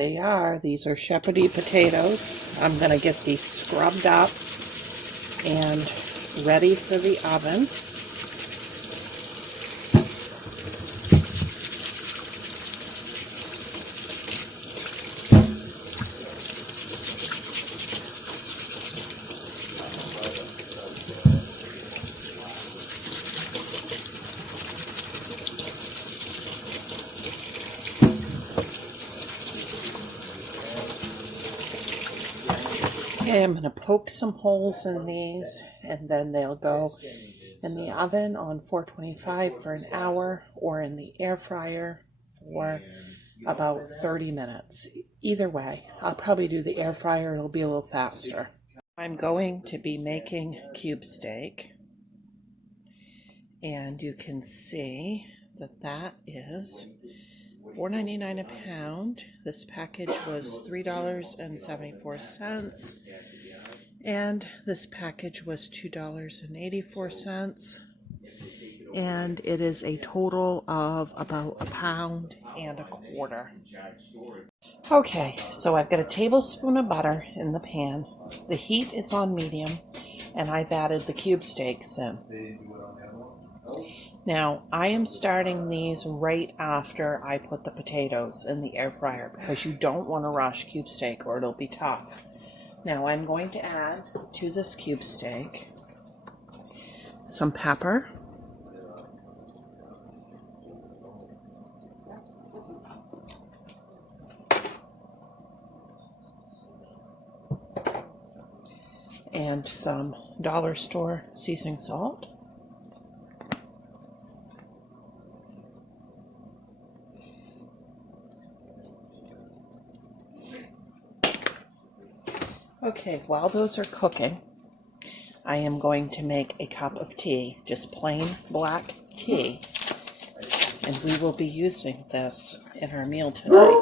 they are. These are Shepherdie potatoes. I'm going to get these scrubbed up and ready for the oven. Okay, I'm going to poke some holes in these, and then they'll go in the oven on 425 for an hour, or in the air fryer for about 30 minutes. Either way, I'll probably do the air fryer. It'll be a little faster. I'm going to be making cube steak, and you can see that that is $4.99 a pound. This package was $3.74, and this package was $2.84, and it is a total of about a pound and a quarter. Okay, so I've got a tablespoon of butter in the pan. The heat is on medium, and I've added the cube steaks in. Now, I am starting these right after I put the potatoes in the air fryer because you don't want to rush cube steak or it'll be tough. Now, I'm going to add to this cube steak some pepper, and some dollar store seasoning salt. Okay, while those are cooking, I am going to make a cup of tea, just plain black tea, and we will be using this in our meal tonight.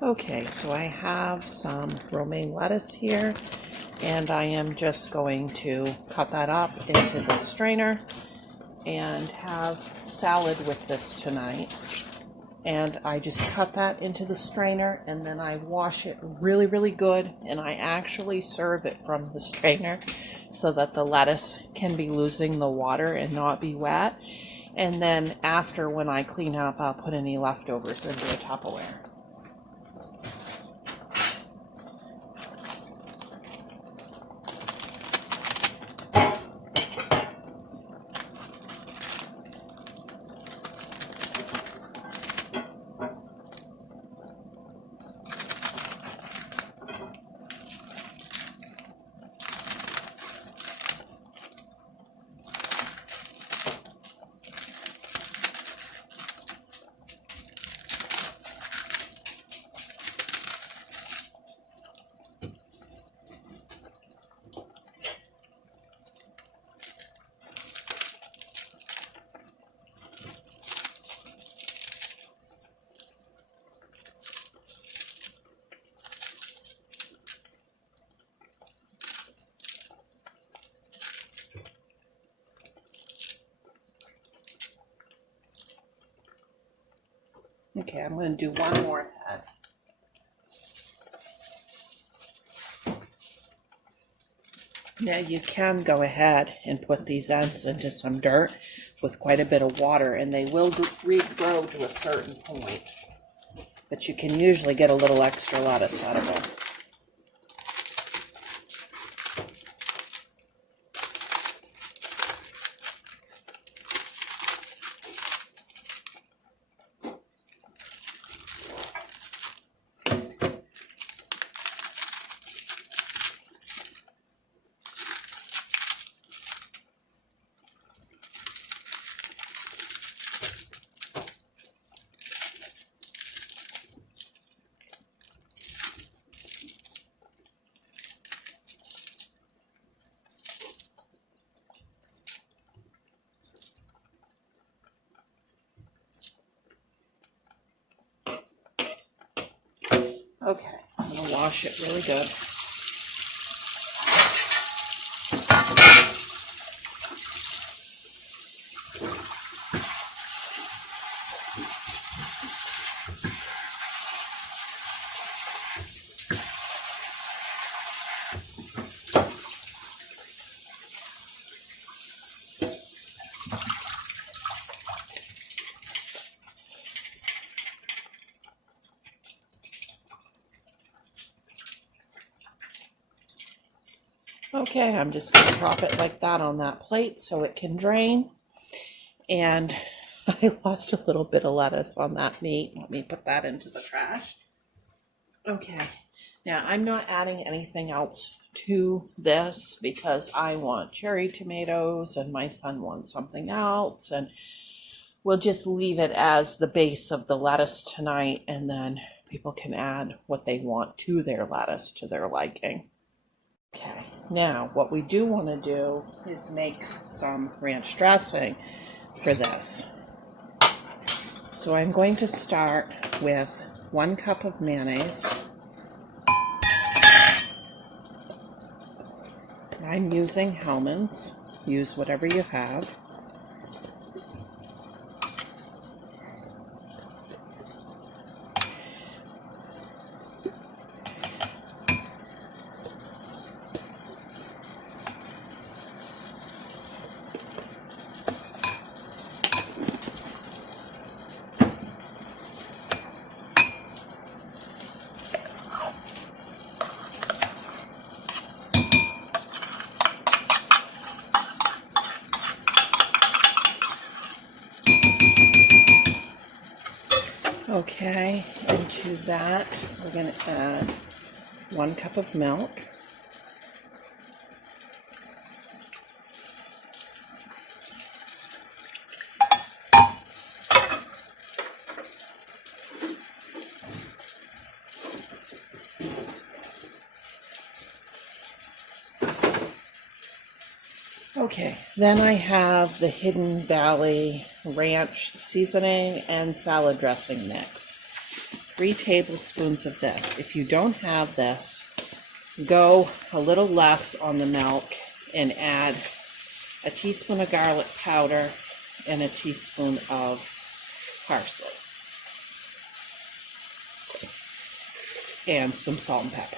Okay, so I have some romaine lettuce here, and I am just going to cut that up into the strainer and have salad with this tonight. And I just cut that into the strainer, and then I wash it really, really good, and I actually serve it from the strainer so that the lettuce can be losing the water and not be wet. And then after, when I clean up, I'll put any leftovers into a Tupperware. Okay, I'm going to do one more head. Now you can go ahead and put these ends into some dirt with quite a bit of water, and they will regrow to a certain point. But you can usually get a little extra lettuce out of them. Okay, I'm going to wash it really good. Okay, I'm just going to prop it like that on that plate so it can drain. And I lost a little bit of lettuce on that meat. Let me put that into the trash. Okay, now I'm not adding anything else to this because I want cherry tomatoes and my son wants something else, and we'll just leave it as the base of the lettuce tonight, and then people can add what they want to their lettuce to their liking. Okay, now what we do want to do is make some ranch dressing for this. So I'm going to start with 1 cup of mayonnaise. I'm using Hellmann's. Use whatever you have. Okay, into that we're going to add 1 cup of milk. Okay, then I have the Hidden Valley Ranch seasoning and salad dressing mix. 3 tablespoons of this. If you don't have this, go a little less on the milk and add a teaspoon of garlic powder and a teaspoon of parsley and some salt and pepper.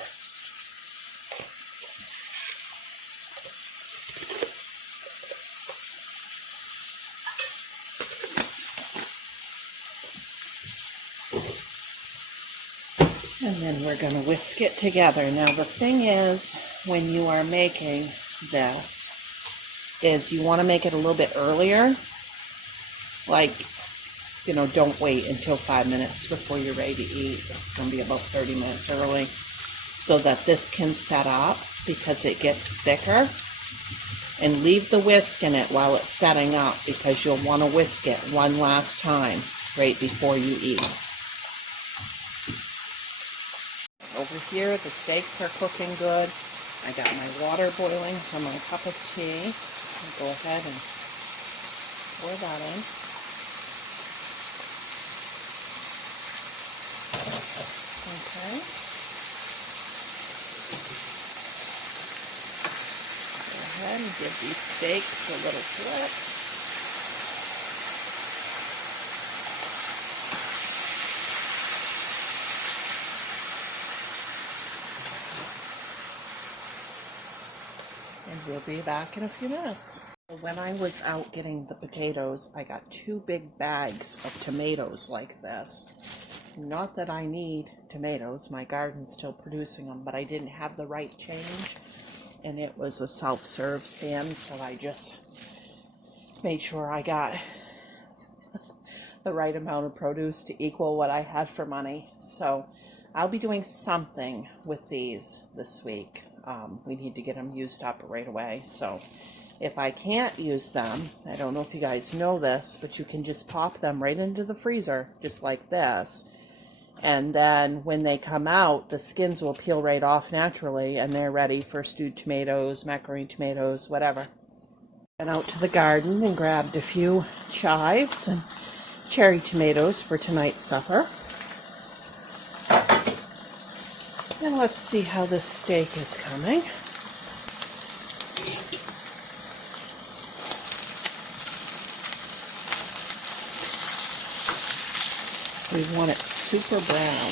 And then we're going to whisk it together. Now the thing is, when you are making this, is you want to make it a little bit earlier. Like, don't wait until 5 minutes before you're ready to eat. This is going to be about 30 minutes early, so that this can set up because it gets thicker. And leave the whisk in it while it's setting up because you'll want to whisk it one last time right before you eat. Over here, the steaks are cooking good. I got my water boiling for my cup of tea. I'll go ahead and pour that in. Okay. Go ahead and give these steaks a little flip. And we'll be back in a few minutes. When I was out getting the potatoes, I got 2 big bags of tomatoes like this. Not that I need tomatoes, my garden's still producing them, but I didn't have the right change, and it was a self-serve stand, so I just made sure I got the right amount of produce to equal what I had for money. So I'll be doing something with these this week. We need to get them used up right away. So if I can't use them, I don't know if you guys know this, but you can just pop them right into the freezer, just like this. And then when they come out, the skins will peel right off naturally, and they're ready for stewed tomatoes, macaroni tomatoes, whatever. Went out to the garden and grabbed a few chives and cherry tomatoes for tonight's supper. And let's see how this steak is coming. We want it super brown.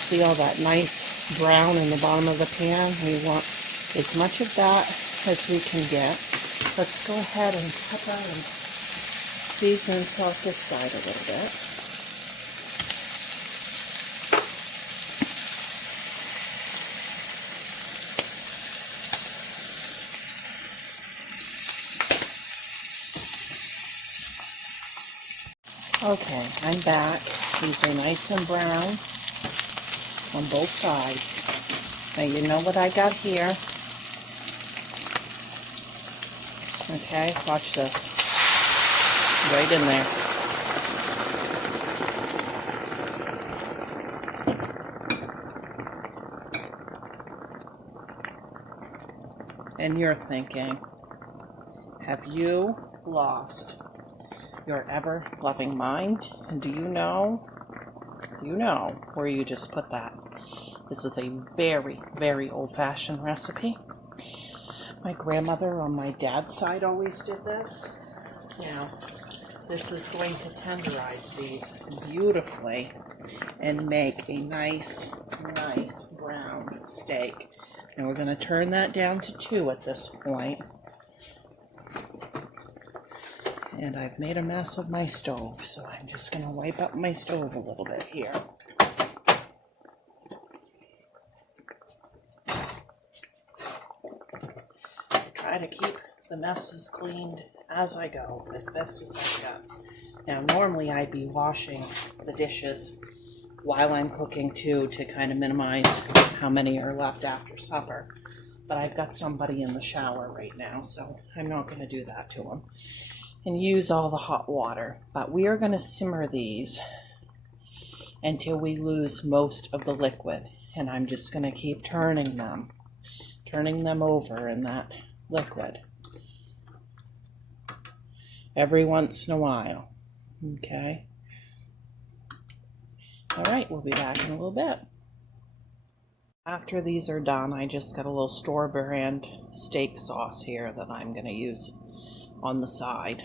See all that nice brown in the bottom of the pan? We want as much of that as we can get. Let's go ahead and pepper and season and salt this side a little bit. Okay, I'm back. These are nice and brown on both sides. Now you know what I got here. Okay, watch this. Right in there. And you're thinking, have you lost your ever-loving mind? And do you know where you just put that? This is a very, very old-fashioned recipe. My grandmother on my dad's side always did this. Now, this is going to tenderize these beautifully and make a nice brown steak. And we're going to turn that down to 2 at this point. And I've made a mess of my stove, so I'm just going to wipe up my stove a little bit here. Try to keep the messes cleaned as I go, as best as I can. Now, normally I'd be washing the dishes while I'm cooking too, to kind of minimize how many are left after supper. But I've got somebody in the shower right now, so I'm not going to do that to them. And use all the hot water. But we are going to simmer these until we lose most of the liquid. And I'm just going to keep turning them over in that liquid every once in a while. Okay. All right, we'll be back in a little bit. After these are done, I just got a little store brand steak sauce here that I'm going to use on the side.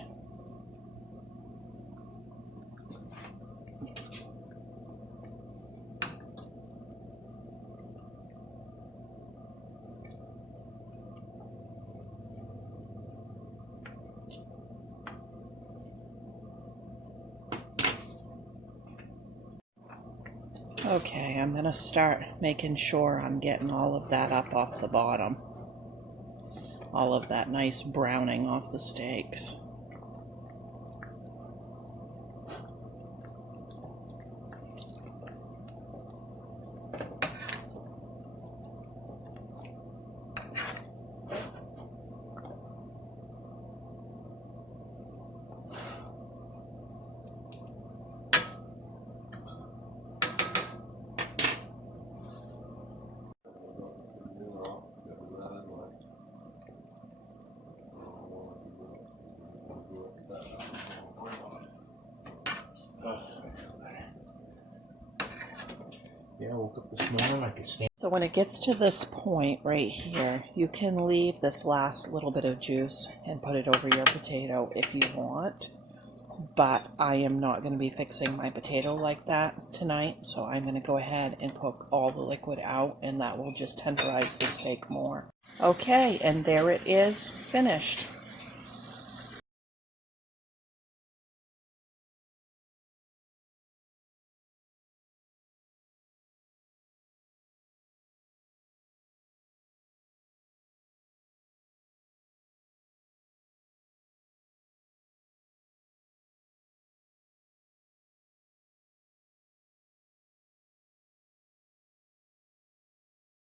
Okay, I'm going to start making sure I'm getting all of that up off the bottom. All of that nice browning off the steaks. Yeah, I woke up this morning, I could stand. So when it gets to this point right here, you can leave this last little bit of juice and put it over your potato if you want. But I am not going to be fixing my potato like that tonight, so I'm going to go ahead and cook all the liquid out, and that will just tenderize the steak more. Okay, and there it is, finished.